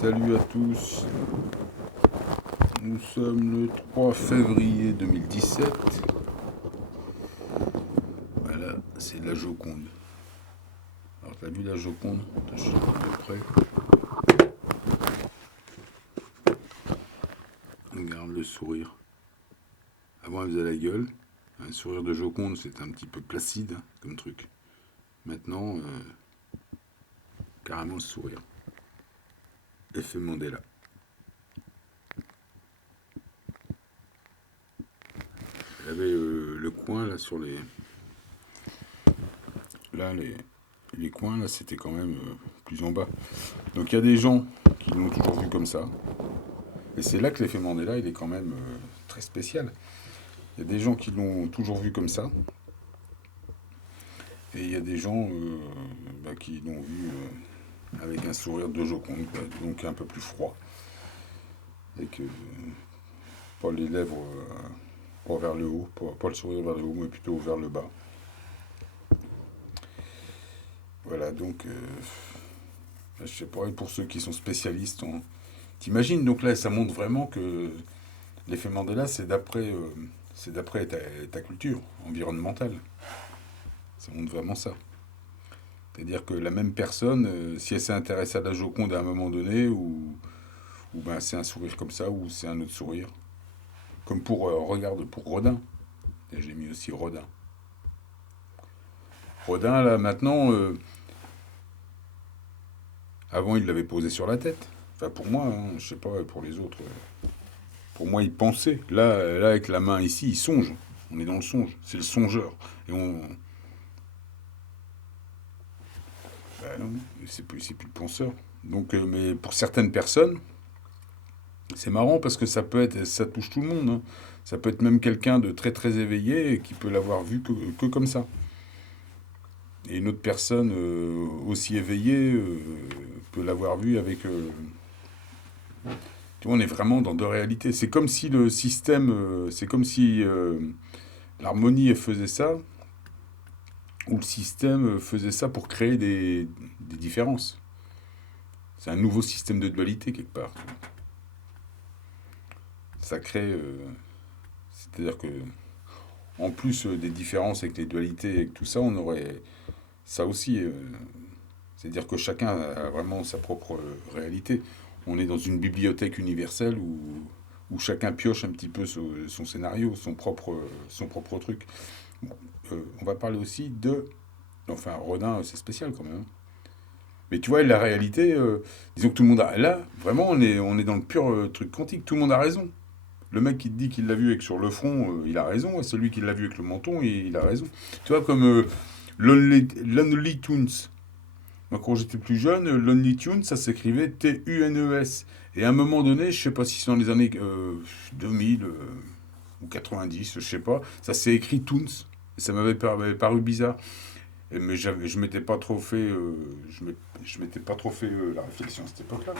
Salut à tous, nous sommes le 3 février 2017. Voilà, c'est la Joconde. Alors t'as vu la Joconde? Je sais pas de près. Regarde le sourire. Avant elle faisait la gueule. Un sourire de Joconde c'est un petit peu placide hein, comme truc. Maintenant, carrément le sourire. Effet Mandela. Elle avait le coin là sur les... Là les coins là c'était quand même plus en bas. Donc il y a des gens qui l'ont toujours vu comme ça. Et c'est là que l'effet Mandela, il est quand même très spécial. Il y a des gens qui l'ont toujours vu comme ça, et il y a des gens qui l'ont vu avec un sourire de Joconde, quoi, donc un peu plus froid. Et que pas les lèvres pas vers le haut, pas le sourire vers le haut, mais plutôt vers le bas. Voilà, donc je sais pas, et pour ceux qui sont spécialistes, t'imagines, donc là ça montre vraiment que l'effet Mandela, c'est d'après ta culture environnementale. Ça montre vraiment ça. C'est-à-dire que la même personne, si elle s'est intéressée à la Joconde à un moment donné, ou ben c'est un sourire comme ça, ou c'est un autre sourire. Comme pour, regarde, pour Rodin. Et j'ai mis aussi Rodin. Rodin, là, maintenant, avant, il l'avait posé sur la tête. Enfin, pour moi, hein, je sais pas, pour les autres. Pour moi, il pensait. Là, avec la main ici, il songe. On est dans le songe. C'est le songeur. Et on. Ben non, c'est plus le penseur. Donc, mais pour certaines personnes, c'est marrant parce que ça touche tout le monde, hein. Ça peut être même quelqu'un de très très éveillé et qui peut l'avoir vu que comme ça. Et une autre personne aussi éveillée peut l'avoir vu avec. Tu vois, on est vraiment dans deux réalités. C'est comme si le système, c'est comme si l'harmonie elle faisait ça, ou le système faisait ça pour créer des différences. C'est un nouveau système de dualité quelque part. Ça crée, c'est-à-dire que en plus des différences avec les dualités et tout ça, on aurait ça aussi. C'est-à-dire que chacun a vraiment sa propre réalité. On est dans une bibliothèque universelle où chacun pioche un petit peu son scénario, son propre truc. Bon, on va parler aussi de... Enfin, Rodin, c'est spécial quand même, hein. Mais tu vois, la réalité, disons que tout le monde a... Là, vraiment, on est dans le pur truc quantique. Tout le monde a raison. Le mec qui te dit qu'il l'a vu avec sur le front, il a raison. Et celui qui l'a vu avec le menton, il a raison. Tu vois, comme Lonely Tunes. Moi, quand j'étais plus jeune, Lonely Tunes, ça s'écrivait Tunes. Et à un moment donné, je sais pas si c'est dans les années 2000 ou 90, je sais pas, ça s'est écrit Tunes. Et ça m'avait paru bizarre. Mais je m'étais pas trop fait, je m'étais pas trop fait la réflexion à cette époque-là.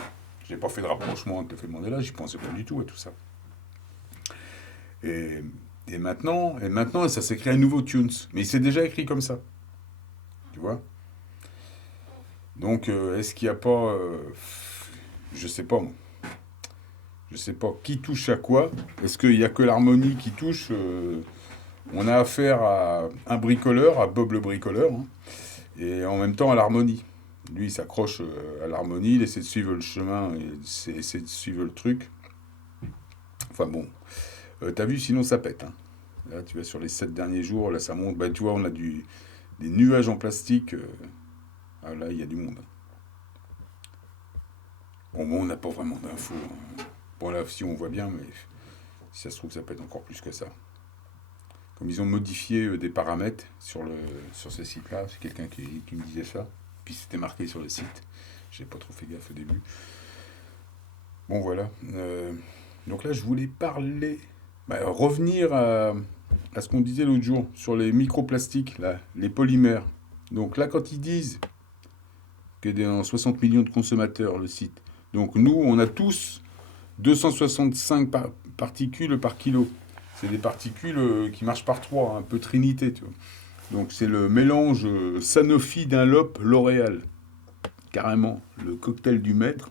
J'ai pas fait de rapprochement entre le fait Mandela, j'y pensais pas du tout à tout ça. Et, et maintenant, ça s'écrit un nouveau Tunes. Mais c'est déjà écrit comme ça, tu vois. Donc, est-ce qu'il n'y a pas, je sais pas, moi. Je sais pas qui touche à quoi. Est-ce qu'il n'y a que l'harmonie qui touche on a affaire à un bricoleur, à Bob le bricoleur, hein, et en même temps à l'harmonie. Lui, il s'accroche à l'harmonie, il essaie de suivre le chemin, il essaie de suivre le truc. Enfin bon, t'as vu, sinon ça pète, hein. Là, tu vas sur les 7 derniers jours, là ça monte. Bah, tu vois, on a des nuages en plastique. Ah, là, il y a du monde. Bon, on n'a pas vraiment d'infos, hein. Bon, là, si on voit bien, mais si ça se trouve, ça peut être encore plus que ça. Comme ils ont modifié des paramètres sur ce site-là, c'est quelqu'un qui me disait ça. Puis c'était marqué sur le site. J'ai pas trop fait gaffe au début. Bon, voilà. Donc là, je voulais parler, revenir à ce qu'on disait l'autre jour sur les microplastiques, là, les polymères. Donc là, quand ils disent qu'il y a 60 millions de consommateurs, le site. Donc nous, on a tous 265 particules par kilo. C'est des particules qui marchent par trois, un peu trinité, tu vois. Donc c'est le mélange Sanofi, Dunlop, L'Oréal. Carrément, le cocktail du maître.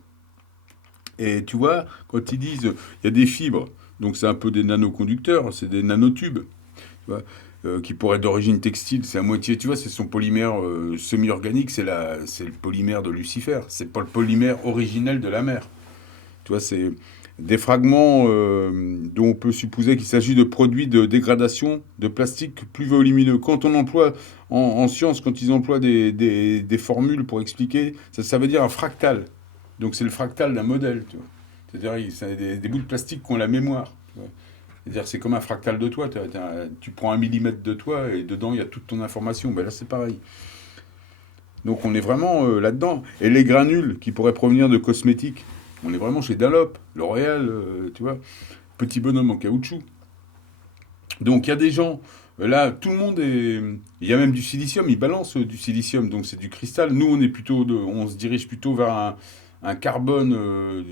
Et tu vois, quand ils disent il y a des fibres, donc c'est un peu des nanoconducteurs, c'est des nanotubes, tu vois, qui pourraient être d'origine textile, c'est à moitié, tu vois, c'est son polymère semi-organique, c'est le polymère de Lucifer, c'est pas le polymère originel de la mer. Tu vois, c'est des fragments dont on peut supposer qu'il s'agit de produits de dégradation de plastique plus volumineux. Quand on emploie en science, quand ils emploient des formules pour expliquer, ça veut dire un fractal. Donc c'est le fractal d'un modèle, tu vois. C'est-à-dire c'est des bouts de plastique qui ont la mémoire. Tu vois. C'est-à-dire c'est comme un fractal de toi. Tu prends 1 millimètre de toi et dedans il y a toute ton information. Ben là c'est pareil. Donc on est vraiment là-dedans. Et les granules qui pourraient provenir de cosmétiques, on est vraiment chez Dunlop, L'Oréal, tu vois, petit bonhomme en caoutchouc. Donc il y a des gens, là, tout le monde est... Il y a même du silicium, ils balancent du silicium, donc c'est du cristal. Nous, on se dirige plutôt vers un carbone...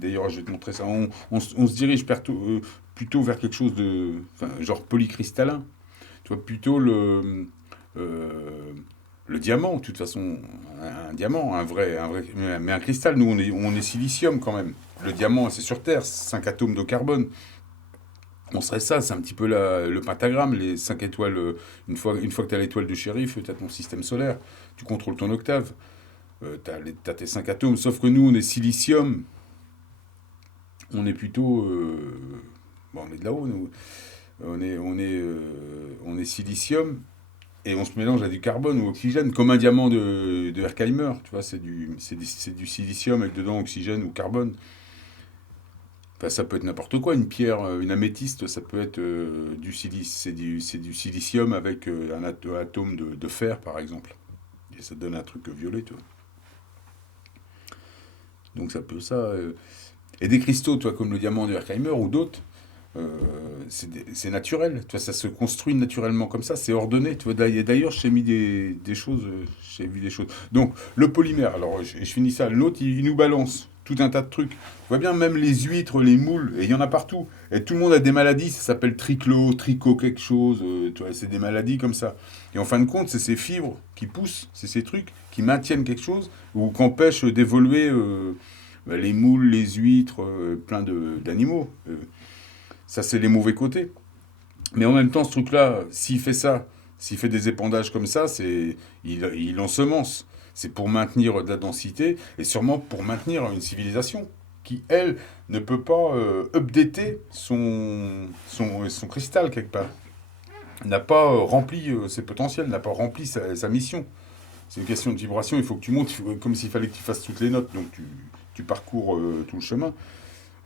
d'ailleurs, je vais te montrer ça. On se dirige plutôt vers quelque chose de... Enfin, genre polycristallin. Tu vois, plutôt euh, le diamant, de toute façon, un diamant, mais un cristal, nous on est silicium quand même. Le diamant, c'est sur Terre, 5 atomes de carbone. On serait ça, c'est un petit peu le pentagramme, les 5 étoiles. Une fois que tu as l'étoile du shérif, tu as ton système solaire, tu contrôles ton octave, tu as tes 5 atomes, sauf que nous on est silicium, on est plutôt. Bon, on est de là-haut, nous. On est silicium, et on se mélange à du carbone ou oxygène, comme un diamant de Herkheimer. Tu vois, c'est du silicium avec dedans oxygène ou carbone. Enfin, ça peut être n'importe quoi. Une pierre, une améthyste, ça peut être c'est du silicium avec un atome de fer, par exemple. Et ça donne un truc violet, tu vois. Donc ça peut ça. Et des cristaux, toi, comme le diamant de Herkheimer ou d'autres, euh, c'est naturel. Tu vois, ça se construit naturellement comme ça, c'est ordonné. Tu vois, d'ailleurs, j'ai mis des choses, j'ai vu des choses. Donc, le polymère, alors je finis ça. L'autre, il nous balance tout un tas de trucs. Tu vois bien, même les huîtres, les moules, et il y en a partout. Et tout le monde a des maladies, ça s'appelle tricot quelque chose. Tu vois, c'est des maladies comme ça. Et en fin de compte, c'est ces fibres qui poussent, c'est ces trucs qui maintiennent quelque chose ou qui empêchent d'évoluer les moules, les huîtres, plein d'animaux. Ça, c'est les mauvais côtés. Mais en même temps, ce truc-là, s'il fait ça, s'il fait des épandages comme ça, il ensemence. C'est pour maintenir de la densité et sûrement pour maintenir une civilisation qui, elle, ne peut pas updater son cristal quelque part. N'a pas rempli ses potentiels, n'a pas rempli sa mission. C'est une question de vibration, il faut que tu montes, comme s'il fallait que tu fasses toutes les notes, donc tu parcours tout le chemin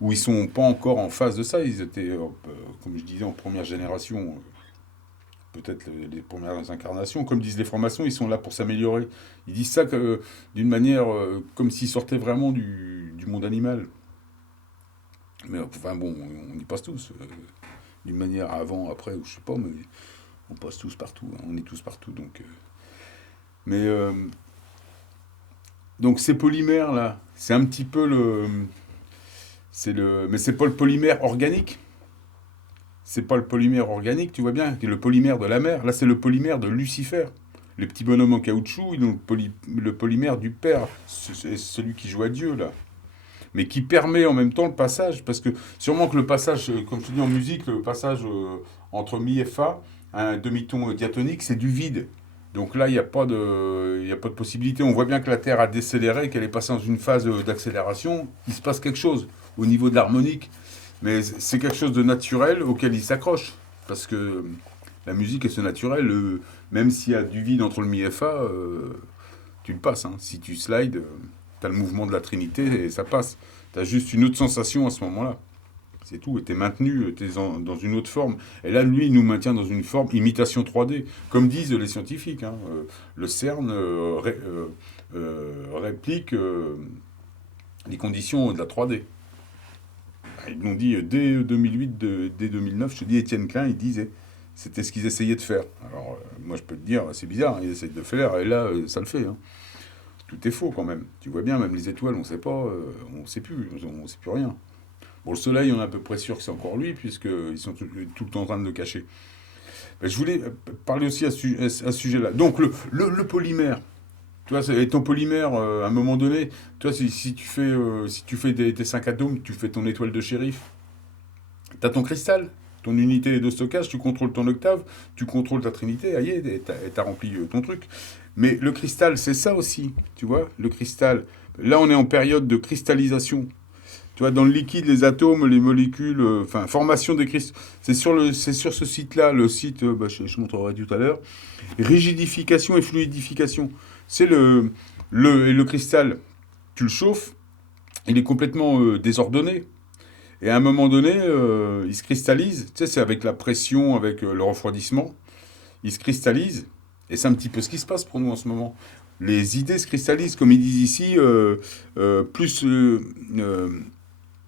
où ils sont pas encore en phase de ça. Ils étaient, comme je disais, en première génération, peut-être les premières incarnations. Comme disent les francs-maçons, ils sont là pour s'améliorer. Ils disent ça d'une manière comme s'ils sortaient vraiment du monde animal. Mais enfin bon, on y passe tous. D'une manière avant, après, ou je sais pas, mais on passe tous partout. Hein, on est tous partout. Mais donc ces polymères là, c'est un petit peu mais c'est pas le polymère organique. C'est pas le polymère organique, tu vois bien, qui est le polymère de la mer. Là, c'est le polymère de Lucifer. Les petits bonhommes en caoutchouc, ils ont le polymère du Père. C'est celui qui joue à Dieu, là. Mais qui permet en même temps le passage. Parce que sûrement que le passage, comme je te dis en musique, le passage entre mi et fa, un demi-ton diatonique, c'est du vide. Donc là, il y a pas de possibilité. On voit bien que la Terre a décéléré, qu'elle est passée dans une phase d'accélération. Il se passe quelque chose au niveau de l'harmonique. Mais c'est quelque chose de naturel auquel il s'accroche. Parce que la musique est ce naturel. Même s'il y a du vide entre le mi et fa, tu le passes. Hein. Si tu slides, tu as le mouvement de la Trinité et ça passe. Tu as juste une autre sensation à ce moment-là. C'est tout. Et tu es maintenu, tu es dans une autre forme. Et là, lui, il nous maintient dans une forme imitation 3D. Comme disent les scientifiques. Hein. Le CERN réplique les conditions de la 3D. Ils l'ont dit dès 2008, dès 2009, je te dis, Étienne Klein, il disait, c'était ce qu'ils essayaient de faire. Alors, moi, je peux te dire, c'est bizarre, hein, ils essayent de le faire, et là, ça le fait. Hein. Tout est faux quand même. Tu vois bien, même les étoiles, on ne sait pas, on sait plus, on sait plus rien. Bon, le soleil, on est à peu près sûr que c'est encore lui, puisqu'ils sont tout le temps en train de le cacher. Mais je voulais parler aussi à ce sujet-là. Donc, le polymère. Tu vois, et ton polymère, à un moment donné, tu vois, si tu fais tes 5 atomes, tu fais ton étoile de shérif. Tu as ton cristal, ton unité de stockage, tu contrôles ton octave, tu contrôles ta trinité, aïe, et t'as rempli ton truc. Mais le cristal, c'est ça aussi, tu vois, le cristal. Là, on est en période de cristallisation. Tu vois, dans le liquide, les atomes, les molécules, enfin, formation des cristaux. C'est sur ce site-là, le site, bah, je montrerai tout à l'heure, rigidification et fluidification. C'est le cristal, tu le chauffes, il est complètement désordonné. Et à un moment donné, il se cristallise. Tu sais, c'est avec la pression, avec le refroidissement. Il se cristallise. Et c'est un petit peu ce qui se passe pour nous en ce moment. Les idées se cristallisent, comme ils disent ici, plus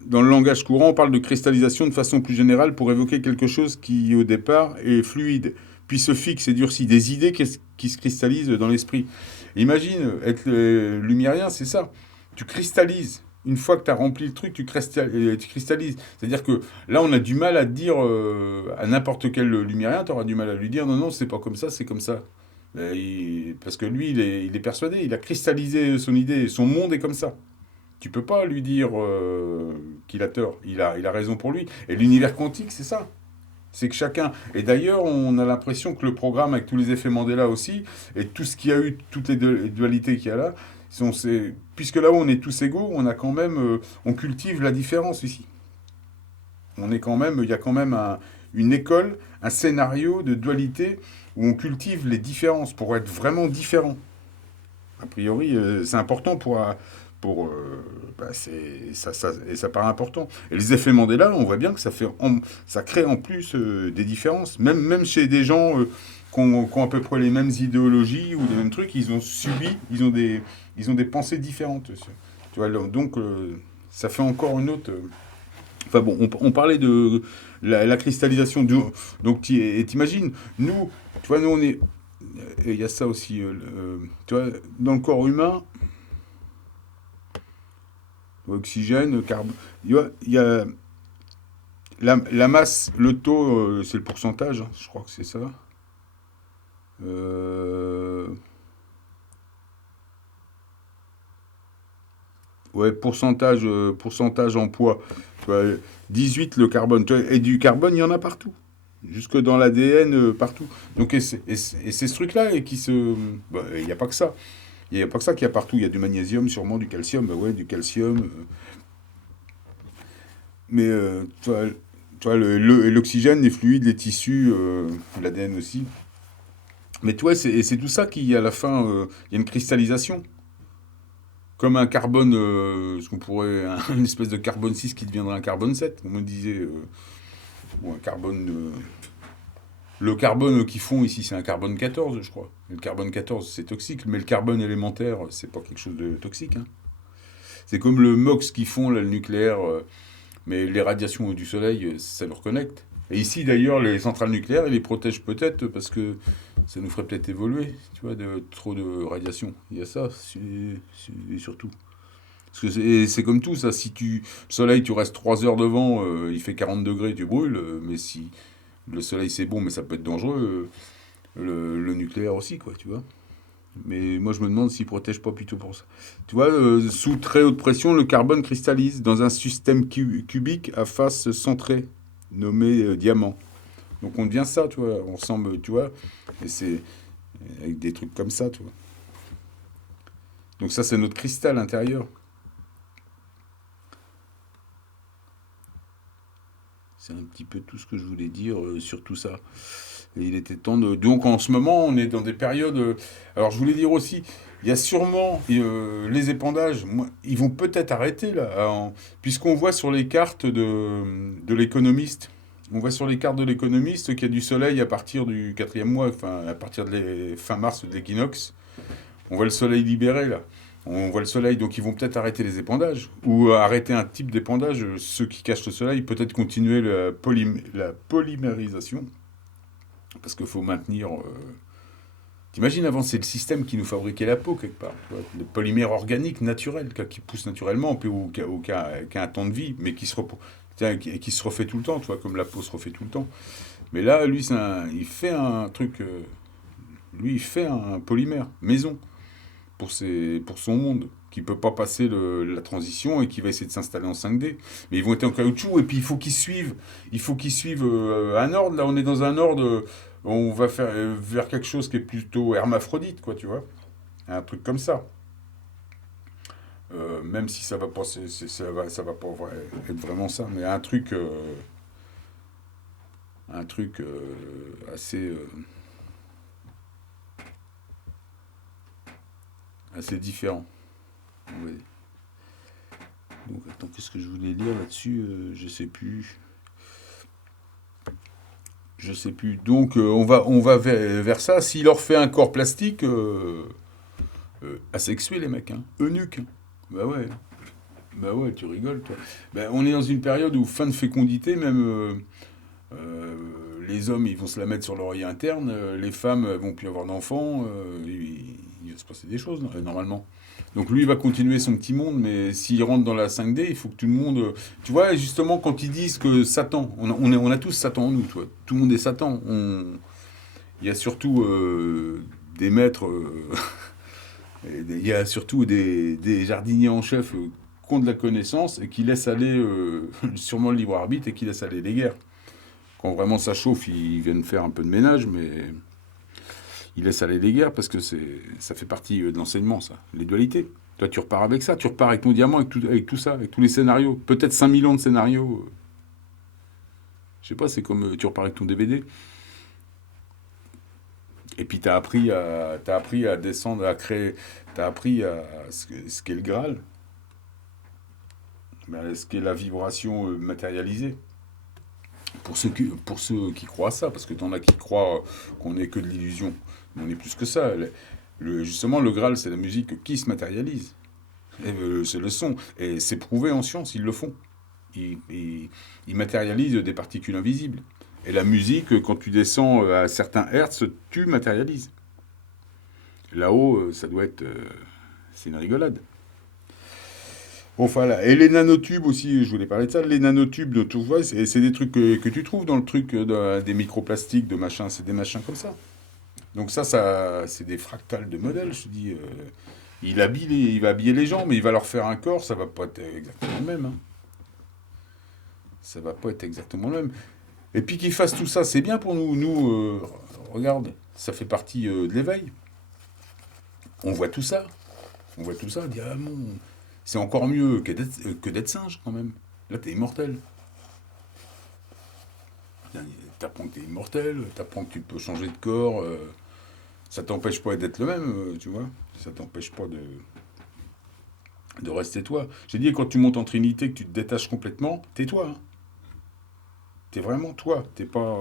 dans le langage courant, on parle de cristallisation de façon plus générale pour évoquer quelque chose qui, au départ, est fluide, puis se fixe et durcit. Des idées qui se cristallisent dans l'esprit. Imagine, être lumérien, c'est ça. Tu cristallises. Une fois que tu as rempli le truc, tu cristallises. C'est-à-dire que là, on a du mal à dire à n'importe quel lumérien, tu auras du mal à lui dire non, non, c'est pas comme ça, c'est comme ça. Parce que lui, il est persuadé, il a cristallisé son idée, son monde est comme ça. Tu peux pas lui dire qu'il a tort. Il a raison pour lui. Et l'univers quantique, c'est ça. C'est que chacun. Et d'ailleurs, on a l'impression que le programme, avec tous les effets Mandela aussi, et tout ce qu'il y a eu, toutes les dualités qu'il y a là, puisque là où on est tous égaux, on a quand même, on cultive la différence ici. On est quand même, il y a quand même une école, un scénario de dualité où on cultive les différences pour être vraiment différent. A priori, c'est important et ça paraît important. Et les effets Mandela, on voit bien que ça crée en plus des différences. Même chez des gens qui ont à peu près les mêmes idéologies ou les mêmes trucs, ils ont des pensées différentes. Tu vois, donc ça fait encore une autre. Enfin bon, on parlait de la cristallisation donc t'imagines, nous, tu vois, nous on est. Et il y a ça aussi, tu vois, dans le corps humain, oxygène, carbone. Il y a la masse, le taux, c'est le pourcentage, hein, je crois que c'est ça. Euh, ouais, pourcentage en poids. Tu vois, 18 le carbone. Tu vois, et du carbone, il y en a partout. Jusque dans l'ADN, partout. Donc, et c'est ce truc-là et qui se. Bah, il n'y a pas que ça. Il n'y a pas que ça qu'il y a partout. Il y a du magnésium, sûrement du calcium. Bah ouais, du calcium. Mais tu vois, l'oxygène, les fluides, les tissus, l'ADN aussi. Mais tu vois, c'est tout ça qui, à la fin, il y a une cristallisation. Comme un carbone, ce qu'on pourrait, une espèce de carbone 6 qui deviendrait un carbone 7. On me disait, ou un carbone. Le carbone qu'ils font ici, c'est un carbone 14, je crois. Le carbone 14, c'est toxique, mais le carbone élémentaire, c'est pas quelque chose de toxique, hein. C'est comme le MOX qu'ils font, là, le nucléaire. Mais les radiations du soleil, ça nous reconnecte. Et ici, d'ailleurs, les centrales nucléaires, ils les protègent peut-être parce que ça nous ferait peut-être évoluer, tu vois, de trop de radiation. Il y a ça, surtout. Parce que c'est comme tout, ça. Si le soleil, tu restes 3 heures devant, il fait 40 degrés, tu brûles. Mais si le soleil, c'est bon, mais ça peut être dangereux, le nucléaire aussi, quoi, tu vois. Mais moi, je me demande s'ils ne protègent pas plutôt pour ça. Tu vois, sous très haute pression, le carbone cristallise dans un système cubique à face centrée, nommé diamant. Donc on devient ça, tu vois. On ressemble, tu vois. Et c'est avec des trucs comme ça, tu vois. Donc ça, c'est notre cristal intérieur. C'est un petit peu tout ce que je voulais dire sur tout ça. Et il était temps de. Donc en ce moment, on est dans des périodes. Alors je voulais dire aussi, il y a sûrement les épandages. Ils vont peut-être arrêter là, puisqu'on voit sur les cartes de l'économiste. On voit sur les cartes de l'économiste qu'il y a du soleil à partir du quatrième mois, enfin à partir de fin mars de l'équinoxe. On voit le soleil libéré là. On voit le soleil, donc ils vont peut-être arrêter les épandages ou arrêter un type d'épandage. Ceux qui cachent le soleil, peut-être continuer la polymérisation. Parce qu'il faut maintenir. T'imagines avant, c'est le système qui nous fabriquait la peau quelque part. Tu vois, le polymère organique naturel qui pousse naturellement, puis, ou qui a un temps de vie, mais qui se refait tout le temps, tu vois, comme la peau se refait tout le temps. Mais là, lui, il fait un truc. Lui, il fait un polymère maison. pour son monde, qui peut pas passer la transition et qui va essayer de s'installer en 5D. Mais ils vont être en caoutchouc et puis il faut qu'ils suivent un ordre. Là, on est dans un ordre, on va faire vers quelque chose qui est plutôt hermaphrodite, quoi, tu vois. Un truc comme ça. Même si ça va pas, ça va pas être vraiment ça, mais un truc assez, assez différent. Ouais. Donc, attends, qu'est-ce que je voulais lire là-dessus? Je sais plus. Je sais plus. Donc, on va vers ça. S'il leur fait un corps plastique, asexué, les mecs, hein. Eunuques. Hein. Bah ouais. Bah ouais, tu rigoles, toi. Ben, on est dans une période où, fin de fécondité, même euh, les hommes, ils vont se la mettre sur l'oreiller interne, les femmes vont plus avoir d'enfants, il va se passer des choses, normalement. Donc lui, il va continuer son petit monde, mais s'il rentre dans la 5D, il faut que tout le monde... Tu vois, justement, quand ils disent que Satan, on a tous Satan en nous, toi. Tout le monde est Satan. Il y a surtout des maîtres, il y a surtout des jardiniers en chef qui ont de la connaissance et qui laissent aller sûrement le libre arbitre et qui laissent aller les guerres. Quand vraiment ça chauffe, ils viennent faire un peu de ménage, mais ils laissent aller les guerres parce que ça fait partie de l'enseignement, ça. Les dualités. Toi, tu repars avec ça, tu repars avec ton diamant, avec tout ça, avec tous les scénarios. Peut-être 5 millions de scénarios. Je sais pas, c'est comme tu repars avec ton DVD. Et puis t'as appris à descendre, à créer, t'as appris à ce qu'est le Graal, ben, ce qu'est la vibration matérialisée. Pour ceux qui croient à ça, parce que t'en as qui croient qu'on n'est que de l'illusion. Mais on est plus que ça. Justement, le Graal, c'est la musique qui se matérialise. C'est le son. Et c'est prouvé en science, ils le font. Ils matérialisent des particules invisibles. Et la musique, quand tu descends à certains hertz, tu matérialises. Là-haut, ça doit être... c'est une rigolade. Bon, voilà. Et les nanotubes aussi, je voulais parler de ça. Les nanotubes, tu vois, c'est des trucs que tu trouves dans le truc des microplastiques, de machin, c'est des machins comme ça. Donc ça c'est des fractales de modèles, je te dis. Il va habiller les gens, mais il va leur faire un corps, ça va pas être exactement le même. Hein. Ça va pas être exactement le même. Et puis qu'ils fassent tout ça, c'est bien pour nous. Nous, regarde, ça fait partie de l'éveil. On voit tout ça. On voit tout ça, on dit, ah bon, c'est encore mieux que d'être singe quand même. Là, t'es immortel. T'apprends que t'es immortel, t'apprends que tu peux changer de corps. Ça t'empêche pas d'être le même, tu vois. Ça t'empêche pas de rester toi. J'ai dit, quand tu montes en Trinité, que tu te détaches complètement, t'es toi. Hein. T'es vraiment toi. T'es pas.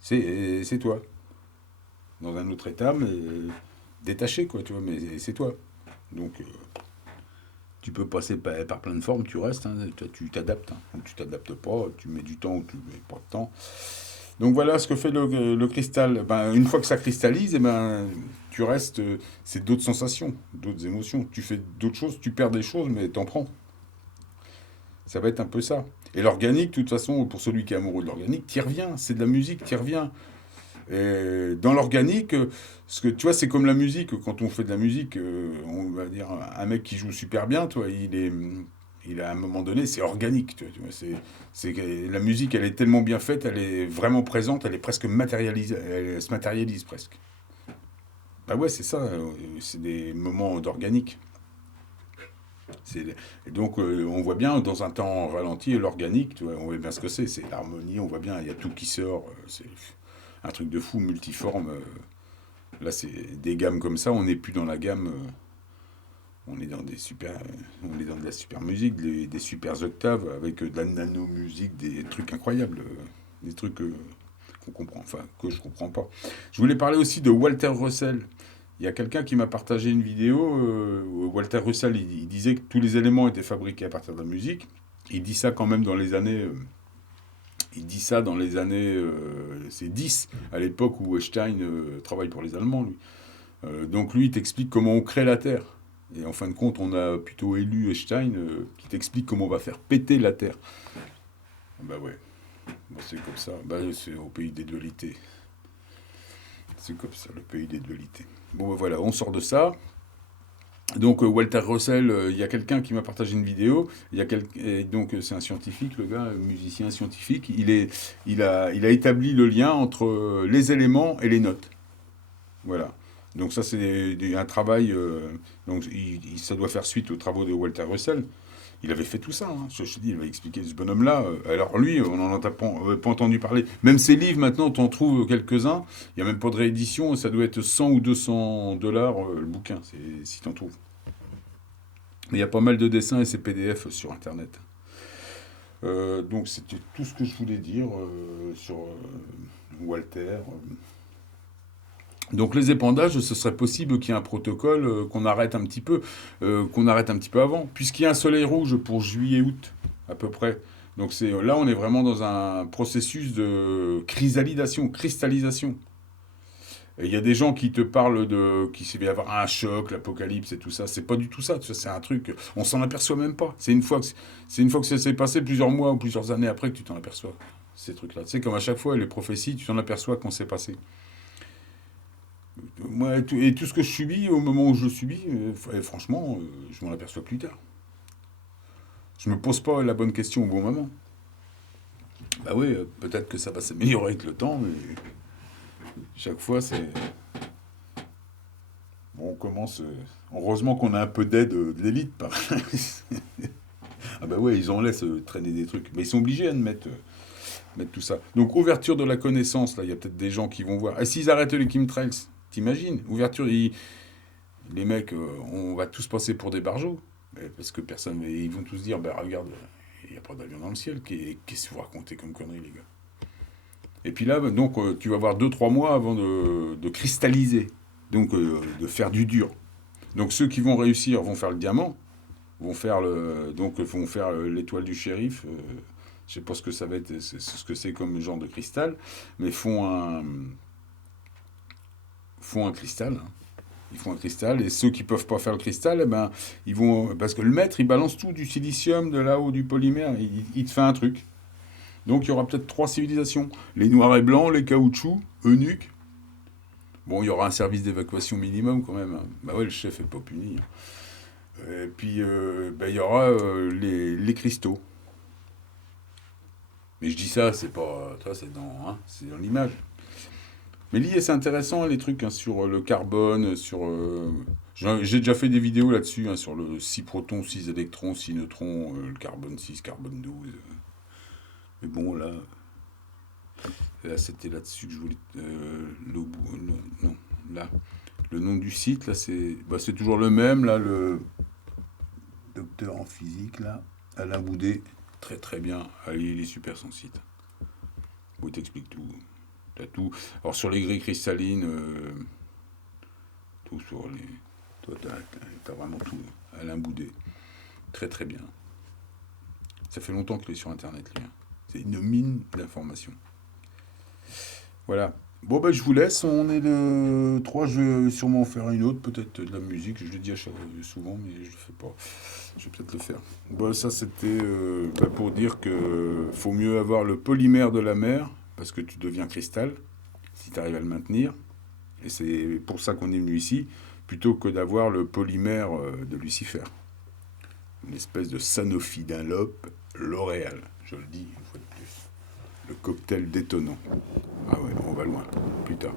C'est toi. Dans un autre état, mais détaché, quoi, tu vois, mais c'est toi. Donc, tu peux passer par plein de formes, tu restes, hein, tu t'adaptes. Hein. Ou tu t'adaptes pas, tu mets du temps ou tu mets pas de temps. Donc voilà ce que fait le cristal. Ben, une fois que ça cristallise, eh ben, tu restes, c'est d'autres sensations, d'autres émotions. Tu fais d'autres choses, tu perds des choses, mais t'en prends. Ça va être un peu ça. Et l'organique, de toute façon, pour celui qui est amoureux de l'organique, t'y reviens. C'est de la musique, t'y reviens. Et dans l'organique, ce que tu vois, c'est comme la musique. Quand on fait de la musique, on va dire un mec qui joue super bien, toi, il à un moment donné, c'est organique. Tu vois, c'est que la musique, elle est tellement bien faite, elle est vraiment présente, elle est presque matérialisée, elle se matérialise presque. Bah ouais, c'est ça. C'est des moments d'organique. Et donc, on voit bien dans un temps ralenti l'organique, tu vois, on voit bien ce que c'est. C'est l'harmonie, on voit bien, il y a tout qui sort. C'est un truc de fou, multiforme. Là, c'est des gammes comme ça, on n'est plus dans la gamme. On est dans on est dans de la super musique, des super octaves avec de la nano musique, des trucs incroyables, des trucs qu'on comprend, enfin que je comprends pas. Je voulais parler aussi de Walter Russell. Il y a quelqu'un qui m'a partagé une vidéo. Où Walter Russell, il disait que tous les éléments étaient fabriqués à partir de la musique. Il dit ça quand même dans les années. Il dit ça dans les années. C'est 10, à l'époque où Einstein travaille pour les Allemands, lui. Donc lui, il t'explique comment on crée la Terre. Et en fin de compte, on a plutôt élu Einstein qui t'explique comment on va faire péter la Terre. Bah ouais, bah, c'est comme ça. Bah, c'est au pays des dualités. C'est comme ça, le pays des dualités. Bon, ben voilà, on sort de ça. Donc Walter Russell, il y a quelqu'un qui m'a partagé une vidéo. Et donc c'est un scientifique, le gars, un musicien scientifique. Il a établi le lien entre les éléments et les notes. Voilà. Donc ça c'est un travail. Donc ça doit faire suite aux travaux de Walter Russell. Il avait fait tout ça, hein. Je te dis, il m'a expliqué ce bonhomme-là. Alors lui, on n'en a pas entendu parler. Même ses livres, maintenant, tu en trouves quelques-uns. Il n'y a même pas de réédition. Ça doit être 100 ou 200 $ le bouquin, si tu en trouves. Mais il y a pas mal de dessins et c'est PDF sur Internet. Donc c'était tout ce que je voulais dire sur Walter. Donc les épandages, ce serait possible qu'il y ait un protocole qu'on arrête un petit peu, avant, puisqu'il y a un soleil rouge pour juillet-août à peu près. Donc là, on est vraiment dans un processus de cristallisation. Et il y a des gens qui te parlent qu'il va y avoir un choc, l'apocalypse et tout ça. C'est pas du tout ça. Tu vois, c'est un truc, on s'en aperçoit même pas. C'est une fois que ça s'est passé plusieurs mois ou plusieurs années après que tu t'en aperçois. Ces trucs-là. Tu sais, comme à chaque fois, les prophéties, tu t'en aperçois quand c'est passé. Moi, et tout ce que je subis, au moment où je le subis, franchement, je m'en aperçois plus tard. Je me pose pas la bonne question au bon moment. Bah oui, peut-être que ça va s'améliorer avec le temps, mais chaque fois, c'est... Bon, on commence... Heureusement qu'on a un peu d'aide de l'élite, Ah bah ouais, ils en laissent traîner des trucs. Mais ils sont obligés de mettre tout ça. Donc, ouverture de la connaissance, là, il y a peut-être des gens qui vont voir. Et s'ils arrêtent les chemtrails, t'imagines? Ouverture, les mecs, on va tous passer pour des barjots. Parce que personne... Ils vont tous dire, bah regarde, il n'y a pas d'avion dans le ciel. Qu'est-ce que vous racontez comme conneries, les gars? Et puis là, donc, tu vas avoir 2-3 mois avant de cristalliser. Donc, de faire du dur. Donc, ceux qui vont réussir vont faire le diamant. Vont faire l'étoile du shérif. Je sais pas ce que ça va être, ce que c'est comme genre de cristal. Mais font un cristal. Hein. Ils font un cristal. Et ceux qui peuvent pas faire le cristal, eh ben, ils vont... Parce que le maître, il balance tout, du silicium, de là-haut, du polymère. Il te fait un truc. Donc il y aura peut-être 3 civilisations. Les noirs et blancs, les caoutchoucs, eunuques. Bon, il y aura un service d'évacuation minimum quand même. Hein. Bah ouais, le chef est pas puni. Et puis, il y aura les cristaux. Mais je dis ça, c'est pas... Toi, c'est dans l'image. Mais lié, c'est intéressant, les trucs hein, sur le carbone, sur... j'ai déjà fait des vidéos là-dessus, hein, sur le 6 protons, 6 électrons, 6 neutrons, le carbone 6, carbone 12. Mais bon, là c'était là-dessus que je voulais... non, là. Le nom du site, là, c'est toujours le même, là, le docteur en physique, là, Alain Boudet. Très très bien. Allez, il est super son site. Bon, il t'explique tout. T'as tout. Alors sur les grilles cristallines, tout sur les... Toi, t'as vraiment tout. Alain Boudet. Très très bien. Ça fait longtemps qu'il est sur Internet, lui. Hein. C'est une mine d'informations. Voilà. Bon, ben, je vous laisse. On est le 3. Je vais sûrement en faire une autre. Peut-être de la musique. Je le dis souvent, mais je le fais pas. Je vais peut-être le faire. Bon, ça, c'était pour dire que faut mieux avoir le polymère de la mer, parce que tu deviens cristal, si tu arrives à le maintenir. Et c'est pour ça qu'on est venu ici, plutôt que d'avoir le polymère de Lucifer. Une espèce de Sanofi Dunlop L'Oréal. Je le dis une fois de plus. Le cocktail détonnant. Ah ouais, on va loin. Plus tard.